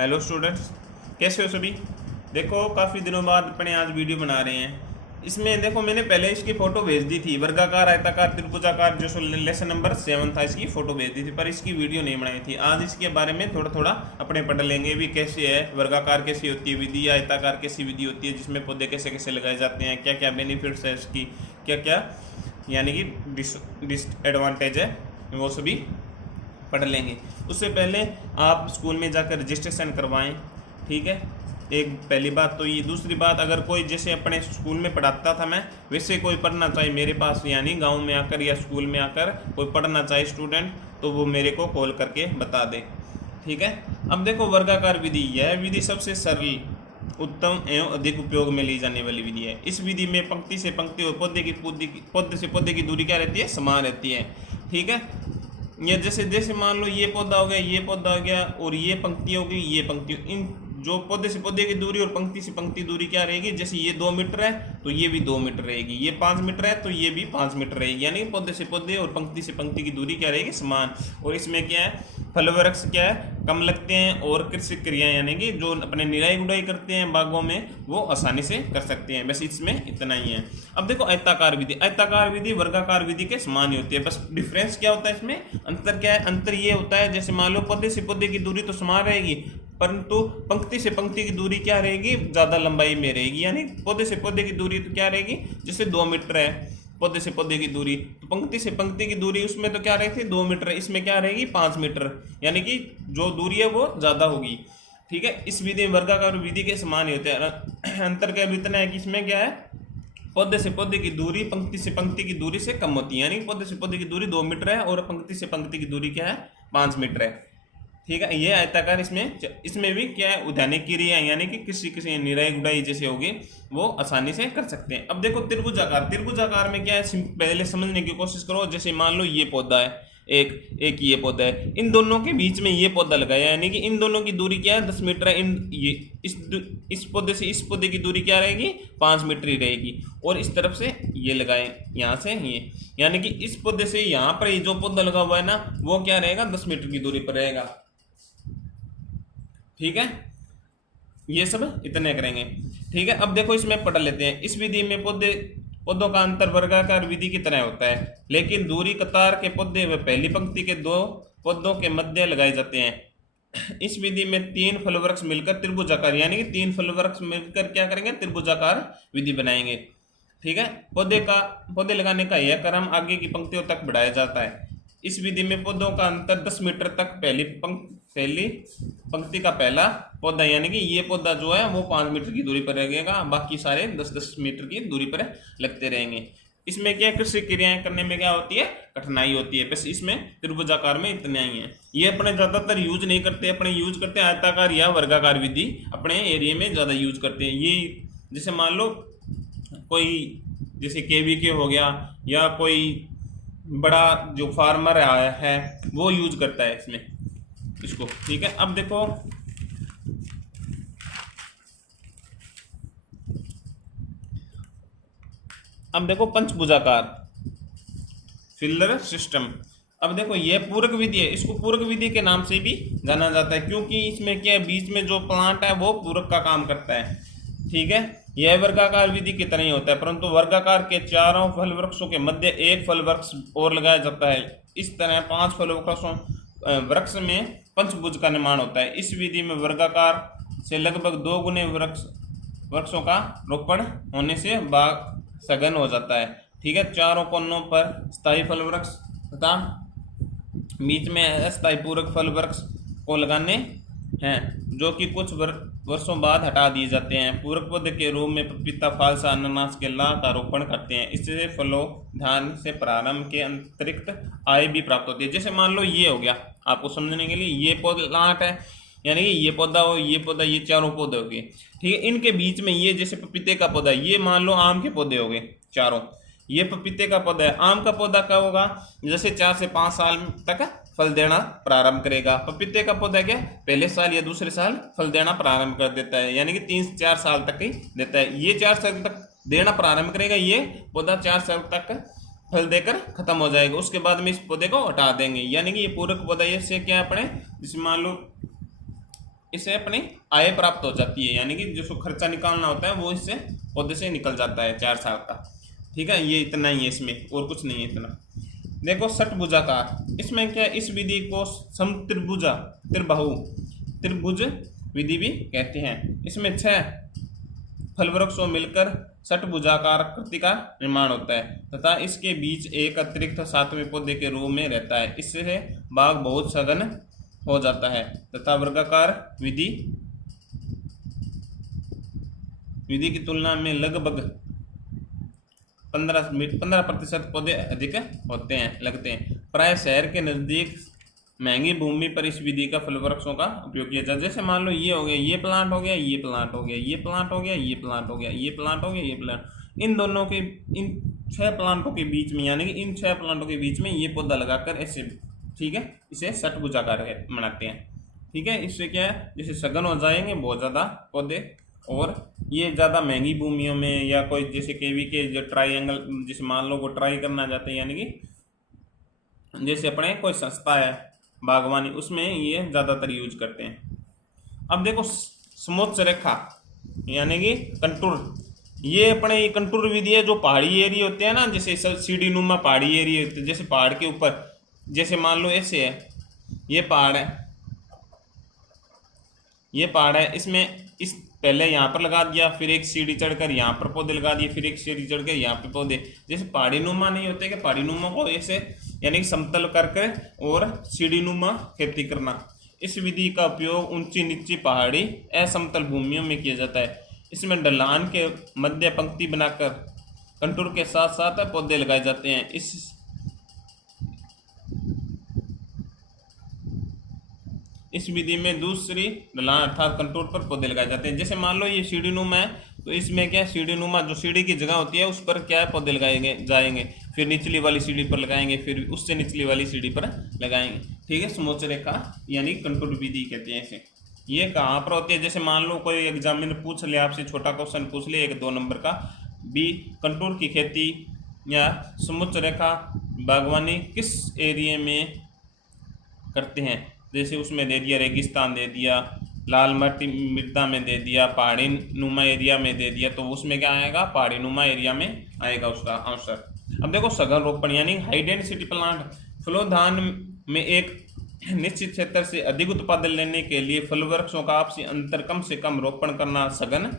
Hello students, कैसे हो सभी। देखो काफ़ी दिनों बाद अपने आज वीडियो बना रहे हैं। इसमें देखो मैंने पहले इसकी फ़ोटो भेज दी थी, वर्गाकार आयताकार त्रिभुजाकार जो लेसन नंबर 7 था, इसकी फ़ोटो भेज दी थी, पर इसकी वीडियो नहीं बनाई थी। आज इसके बारे में थोड़ा थोड़ा अपने पढ़ लेंगे भी, कैसे है वर्गाकार कैसी होती है विधि, आयताकार कैसी विधि होती है, जिसमें पौधे कैसे कैसे लगाए जाते हैं, क्या क्या बेनिफिट्स है इसकी, क्या क्या यानी कि डिसएडवांटेज है, वो सभी पढ़ लेंगे। उससे पहले आप स्कूल में जाकर रजिस्ट्रेशन करवाएं, ठीक है। एक पहली बात तो ये। दूसरी बात, अगर कोई जैसे अपने स्कूल में पढ़ाता था मैं, वैसे कोई पढ़ना चाहे मेरे पास, यानी गांव में आकर या स्कूल में आकर कोई पढ़ना चाहे स्टूडेंट, तो वो मेरे को कॉल करके बता दे, ठीक है। अब देखो वर्गाकार विधि, यह विधि सबसे सरल, उत्तम एवं अधिक उपयोग में ली जाने वाली विधि है। इस विधि में पंक्ति से पंक्ति और पौधे से पौधे की दूरी क्या रहती है, समान रहती है, ठीक है। ये जैसे जैसे मान लो ये पौधा हो गया, ये पौधा हो गया, और ये पंक्ति हो गई, ये पंक्ति, इन जो पौधे से पौधे की दूरी और पंक्ति से पंक्ति दूरी क्या रहेगी, जैसे ये 2 मीटर है तो ये भी 2 मीटर रहेगी, ये 5 मीटर है तो ये भी 5 मीटर रहेगी, यानी पौधे से पौधे और पंक्ति से पंक्ति की दूरी क्या रहेगी, समान। और इसमें क्या है, फल वृक्ष क्या है, कम लगते हैं, और कृषि क्रिया यानी कि जो अपने निराई गुड़ाई करते हैं बागों में, वो आसानी से कर सकते हैं। बस इसमें इतना ही है। अब देखो आयताकार विधि, आयताकार विधि वर्गाकार विधि के समान ही होती है। बस डिफरेंस क्या होता है इसमें, अंतर क्या है, अंतर ये होता है जैसे मान लो पौधे से पौधे की दूरी तो समान रहेगी, परंतु पंक्ति से पंक्ति की दूरी क्या रहेगी, ज़्यादा लंबाई में रहेगी। यानी पौधे से पौधे की दूरी तो क्या रहेगी, जैसे 2 मीटर है पौधे से पौधे की दूरी, तो पंक्ति से पंक्ति की दूरी उसमें तो क्या रहती है 2 मीटर, इसमें क्या रहेगी 5 मीटर, यानी कि जो दूरी है वो ज़्यादा होगी, ठीक है। इस विधि में वर्गाकार विधि के समान ही होते हैं। अंतर क्या इतना है कि इसमें क्या है, पौधे से पौधे की दूरी पंक्ति से पंक्ति की दूरी से कम होती है, यानी पौधे से पौधे की दूरी 2 मीटर है और पंक्ति से पंक्ति की दूरी क्या है, 5 मीटर है, ठीक है। ये आयताकार, इसमें भी क्या है, उद्यानिक क्रिया यानी कि किसी किसी निराई गुड़ाई जैसे होगी वो आसानी से कर सकते हैं। अब देखो त्रिभुजाकार, त्रिभुजाकार में क्या है, पहले समझने की कोशिश करो। जैसे मान लो ये पौधा है, एक ये पौधा है, इन दोनों के बीच में ये पौधा लगाया, यानी कि इन दोनों की दूरी क्या है, 10 मीटर है। ये इस पौधे से इस पौधे की दूरी क्या रहेगी, 5 मीटर ही रहेगी। और इस तरफ से ये लगाए, यहाँ से ये, यानी कि इस पौधे से यहाँ पर जो पौधा लगा हुआ है ना, वो क्या रहेगा, 10 मीटर की दूरी पर रहेगा, ठीक है। ये सब इतने करेंगे, ठीक है। अब देखो इसमें पढ़ लेते हैं। इस विधि में पौधों का अंतर वर्गाकार विधि की तरह होता है, लेकिन दूरी कतार के पौधे व पहली पंक्ति के 2 पौधों के मध्य लगाए जाते हैं। इस विधि में 3 फल वृक्ष मिलकर त्रिभुजाकार, यानी कि 3 फल वृक्ष मिलकर क्या करेंगे, त्रिभुजाकार विधि बनाएंगे, ठीक है। पौधे लगाने का यह क्रम आगे की पंक्तियों तक बढ़ाया जाता है। इस विधि में पौधों का अंतर 10 मीटर तक पहली पंक्ति का पहला पौधा, यानी कि ये पौधा जो है वो 5 मीटर की दूरी पर रहेगा, बाकी सारे 10-10 मीटर की दूरी पर लगते रहेंगे। इसमें क्या कृषि क्रियाएं करने में क्या होती है, कठिनाई होती है। बस इसमें त्रिभुजाकार में इतना ही है। ये अपने ज़्यादातर यूज नहीं करते, अपने यूज करते हैं आयताकार या वर्गाकार विधि, अपने एरिया में ज़्यादा यूज करते हैं। ये जैसे मान लो कोई जैसे KVK हो गया, या कोई बड़ा जो फार्मर आया है वो यूज करता है इसमें इसको, ठीक है। अब देखो पंचभुजाकार फिलर सिस्टम। अब देखो ये पूरक विधि है, इसको पूरक विधि के नाम से भी जाना जाता है, क्योंकि इसमें क्या है, बीच में जो प्लांट है वो पूरक का काम करता है, ठीक है। यह वर्गाकार विधि की तरह ही होता है, परंतु वर्गाकार के चारों फल वृक्षों के मध्य एक फल वृक्ष और लगाया जाता है। इस तरह 5 फल वृक्ष में पंचभुज का निर्माण होता है। इस विधि में वर्गाकार से लगभग 2 गुने वृक्षों का रोपण होने से बाग सघन हो जाता है, ठीक है। चारों कोनों पर स्थायी फल वृक्ष तथा बीच में अस्थायी पूरक फल वृक्ष को लगाने हैं, जो कि कुछ वर्षों बाद हटा दिए जाते हैं। पूरक पौधे के रूप में पपीता, फालसा, अनानास के ला का रोपण करते हैं। इससे फलों धान से प्रारंभ के अतिरिक्त आय भी प्राप्त होती है। जैसे मान लो ये हो गया, आपको समझने के लिए, ये प्लांट है, यानी कि ये पौधा हो, ये पौधा, ये चारों पौधे हो गए, ठीक है। इनके बीच में ये जैसे पपीते का पौधा, ये मान लो आम के पौधे हो गए चारों, ये पपीते का पौधा है। आम का पौधा कब होगा, जैसे 4 से 5 साल तक फल देना प्रारंभ करेगा। पपीते का पौधा क्या पहले साल या दूसरे साल फल देना प्रारंभ कर देता है, यानी कि 3-4 साल तक ही देता है। ये 4 साल तक देना प्रारंभ करेगा, ये पौधा 4 साल तक फल देकर खत्म हो जाएगा। उसके बाद में इस पौधे को हटा देंगे, यानी कि ये पूरक पौधा। इससे क्या अपने जैसे मान लो इससे अपनी आय प्राप्त हो जाती है, यानी कि जो खर्चा निकालना होता है वो इससे पौधे से निकल जाता है 4 साल का। ठीक है, ये इतना ही है, इसमें और कुछ नहीं है इतना। देखो षटभुजाकार, इसमें क्या, इस विधि को समत्रिभुजा त्रिबाहु त्रिभुज विधि भी कहते हैं। इसमें 6 फल वृक्षों मिलकर षटभुजाकार आकृति का निर्माण होता है तथा इसके बीच एक अतिरिक्त 7वें पौधे के रूप में रहता है। इससे बाग बहुत सघन हो जाता है तथा वर्गाकार विधि की तुलना में लगभग 15% पौधे अधिक होते हैं लगते हैं। प्राय शहर के नजदीक महंगी भूमि पर इस विधि का फल वृक्षों का उपयोग किया जाता है। जैसे मान लो ये हो गया, ये प्लांट हो गया, ये प्लांट हो गया, ये प्लांट हो गया, ये प्लांट हो गया, ये प्लांट हो गया, ये प्लांट, इन दोनों के, इन 6 प्लांटों के बीच में, यानी कि इन 6 प्लांटों के बीच में ये पौधा लगाकर ऐसे, ठीक है, इसे षटभुजाकार बनाते हैं। ठीक है, इससे क्या है, जैसे सघन हो जाएंगे बहुत ज़्यादा पौधे, और ये ज़्यादा महंगी भूमियों में या कोई जैसे केवी के जो ट्राइंगल, जैसे मान लो वो ट्राई करना चाहते हैं, यानी कि जैसे अपने कोई संस्था है बागवानी, उसमें ये ज़्यादातर यूज करते हैं। अब देखो समोच्च रेखा यानी कि कंटूर, ये अपने कंटूर विधि है जो पहाड़ी एरिया होते हैं ना, जैसे सीढ़ी नुमा पहाड़ी एरिया होते हैं, जैसे पहाड़ के ऊपर, जैसे मान लो ऐसे है, ये पहाड़ है, ये पहाड़ है, इसमें इस पहले यहाँ पर लगा दिया, फिर एक सीढ़ी चढ़कर यहाँ पर पौधे लगा दिए, फिर एक सीढ़ी चढ़कर यहाँ पे पौधे, जैसे पहाड़ी नुमा नहीं होते कि पहाड़ी नुमा को ऐसे यानी कि समतल करके और सीढ़ी नुमा खेती करना। इस विधि का उपयोग ऊंची नीची पहाड़ी असमतल भूमियों में किया जाता है। इसमें ढलान के मध्य पंक्ति बनाकर कंटूर के साथ साथ पौधे लगाए जाते हैं। इस विधि में दूसरी ढलान अर्थात कंटूर पर पौधे लगाए जाते हैं। जैसे मान लो ये सीढ़ी नुमा है, तो इसमें क्या सीढ़ी नुमा जो सीढ़ी की जगह होती है उस पर क्या है पौधे लगाएंगे जाएंगे, फिर निचली वाली सीढ़ी पर लगाएंगे, फिर उससे निचली वाली सीढ़ी पर लगाएंगे। ठीक है, समोच्च रेखा यानी कंटूर विधि कहते हैं इसे। ये कहाँ पर होती है, जैसे मान लो कोई एग्जामिनर पूछ ले आपसे, छोटा क्वेश्चन पूछ ले 1-2 नंबर का, भी कंटूर की खेती या समोच्च रेखा बागवानी किस एरिया में करते हैं, जैसे उसमें दे दिया रेगिस्तान दे दिया, लाल मट्टी मृदा में दे दिया, पहाड़ी नुमा एरिया में दे दिया, तो उसमें क्या आएगा, पहाड़ी नुमा एरिया में आएगा उसका आंसर। अब देखो सघन रोपण यानी हाई डेंसिटी प्लांट, फलोधान में एक निश्चित क्षेत्र से अधिक उत्पादन लेने के लिए फल वृक्षों का आपसी अंतर कम से कम रोपण करना सघन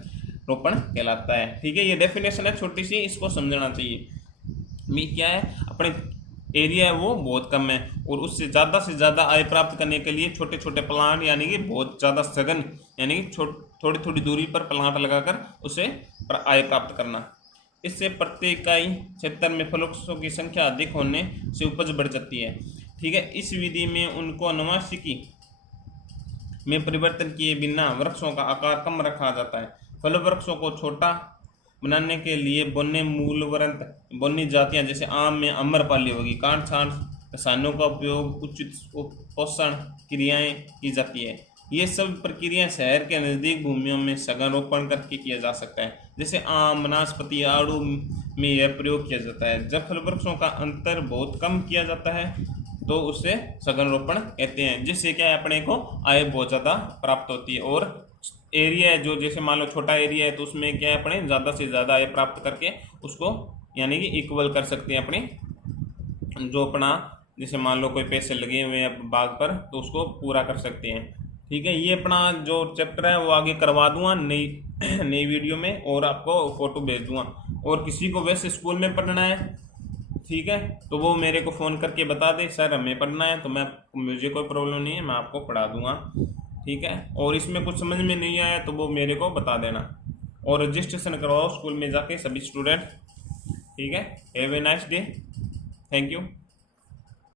रोपण कहलाता है। ठीक है, ये डेफिनेशन है छोटी सी, इसको समझना चाहिए। क्या है, अपने एरिया है वो बहुत कम है और उससे ज़्यादा से ज़्यादा आय प्राप्त करने के लिए छोटे छोटे प्लांट यानी कि बहुत ज़्यादा सघन यानी कि थोड़ी थोड़ी दूरी पर प्लांट लगाकर उसे आय प्राप्त करना। इससे प्रत्येक इकाई क्षेत्र में फलों की संख्या अधिक होने से उपज बढ़ जाती है। ठीक है, इस विधि में उनको अनुवांशिकी में परिवर्तन किए बिना वृक्षों का आकार कम रखा जाता है। फल वृक्षों को छोटा बनाने के लिए बोनी जातियां जैसे आम में अम्रपाली होगी, कांट छांट रसायनों का उपयोग, उचित पोषण क्रियाएं की जाती है। ये सब प्रक्रियाएं शहर के नज़दीक भूमियों में सघन रोपण करके किया जा सकता है। जैसे आम, वनस्पति, आड़ू में यह प्रयोग किया जाता है। जब फल वृक्षों का अंतर बहुत कम किया जाता है तो उसे सघन रोपण कहते हैं, जिससे क्या है अपने को आय बहुत ज़्यादा प्राप्त होती है। और एरिया है जो, जैसे मान लो छोटा एरिया है तो उसमें क्या है अपने ज़्यादा से ज़्यादा आय प्राप्त करके उसको यानी कि इक्वल कर सकते हैं अपने जो अपना, जैसे मान लो कोई पैसे लगे हुए हैं बाग पर तो उसको पूरा कर सकते हैं। ठीक है, ये अपना जो चैप्टर है वो आगे करवा दूंगा नई वीडियो में और आपको फ़ोटो भेज दूंगा। और किसी को वैसे स्कूल में पढ़ना है, ठीक है, तो वो मेरे को फ़ोन करके बता दे सर हमें पढ़ना है, तो मुझे कोई प्रॉब्लम नहीं है, मैं आपको पढ़ा दूंगा। ठीक है, और इसमें कुछ समझ में नहीं आया तो वो मेरे को बता देना। और रजिस्ट्रेशन करवाओ स्कूल में जाके सभी स्टूडेंट। ठीक है, have a nice day, thank you.